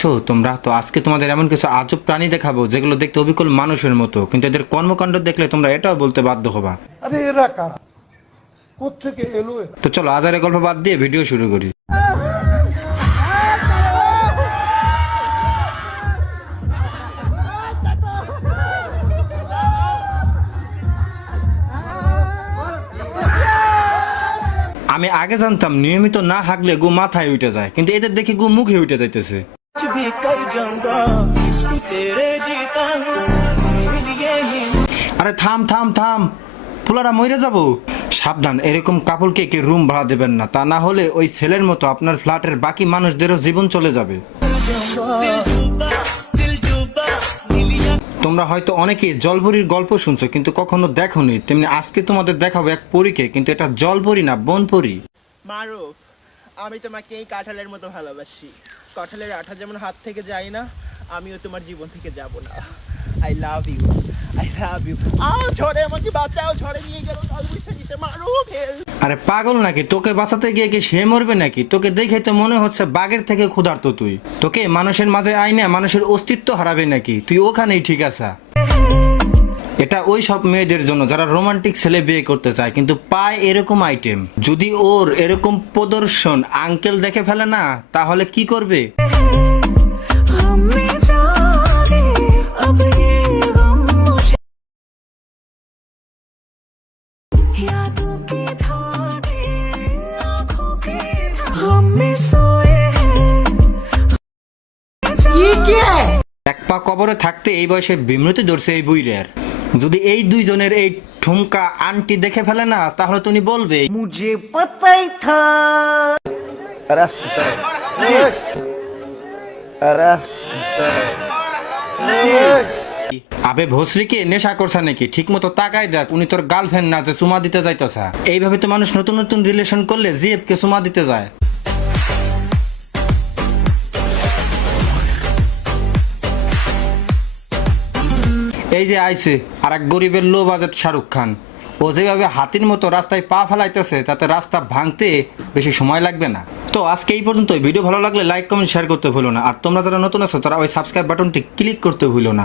পাচ্ছ তোমরা? তো আজকে তোমাদের এমন কিছু আজব প্রাণী দেখাবো যেগুলো দেখতে অবিকল মানুষের মতো, কিন্তু এদের কর্মকাণ্ড দেখলে তোমরা এটাও বলতে বাধ্য হবা, আরে এরা কারা, কোত্থেকে এলো এরা? তো চলো আজারের গল্প বাদ দিয়ে ভিডিও শুরু করি। আমি আগে জানতাম নিয়মিত না হাগলে গু মাথায় উঠে যায়, কিন্তু এদের দেখি গু মুখে উঠে যাইতেছে। আরে থাম থাম থাম, পোলারা মরে যাব। সাবধান, এরকম কাপড়কে কে রুম ভাড়া দেবেন না, তা না হলে ওই ছেলের মতো আপনার ফ্ল্যাটের বাকি মানুষদেরও জীবন চলে যাবে। তোমরা হয়তো অনেকেই জলপরীর গল্প শুনছো কিন্তু কখনো দেখোনি, তেমনি আজকে তোমাদের দেখাবো এক পরীকে, কিন্তু এটা জলপরী না, বনপরী। মারুফ, আমি তোমাকে এই কাঁঠালের মতো ভালোবাসি। কাঁঠালের আঠা যেমন হাত থেকে যায় না, আমিও তোমার জীবন থেকে যাব না। I love you, I love you. ঝড়ে আমাকে বাঁচাও, ঝড়ে নিয়ে গেল কালবৈশাখীতে নিতে। মারুফ হেল্প। আরে পাগল নাকি? তোকে বাঁচাতে গিয়ে কি সে মরবে নাকি? তোকে দেখে তো মনে হচ্ছে বাঘের থেকে ক্ষুধার্ত তুই। তোকে মানুষের মাঝে আইনে মানুষের অস্তিত্ব হারাবে নাকি? তুই ওখানেই ঠিক আছা। এটা ওই সব মেয়েদের জন্য যারা রোমান্টিক ছেলে বিয়ে করতে চায় কিন্তু পায় এরকম আইটেম। যদি ওর এরকম প্রদর্শন আঙ্কেল দেখে ফেলে না, তাহলে কি করবে? এক পা কবরে থাকতে এই বয়সে বিমৃতি ধরছে এই বুইরের। যদি এই দুইজনের এই ঠুমকা আন্টি দেখে ফেলে না, তাহলে তুমি বলবে मुझे पता ही था। আবে ভস্রীকে নেশা করছা নাকি? ঠিক মতো তাকাই দেখ, উনি তোর গার্লফ্রেন্ড না যে চুমা দিতে যাইতেছা। এইভাবে তো মানুষ নতুন নতুন রিলেশন করলে জিএফ কে চুমা দিতে যায়। এই যে আইছে আর এক গরিবের লো বাজেট শাহরুখ খান। ও যেভাবে হাতির মতো রাস্তায় পা ফেলাইতেছে, তাতে রাস্তা ভাঙতে বেশি সময় লাগবে না। তো আজকে এই পর্যন্ত। ভিডিও ভালো লাগলে লাইক কমেন্ট শেয়ার করতে ভুলো না, আর তোমরা যারা নতুন আছো তারা ওই সাবস্ক্রাইব বাটনটি ক্লিক করতে ভুলো না।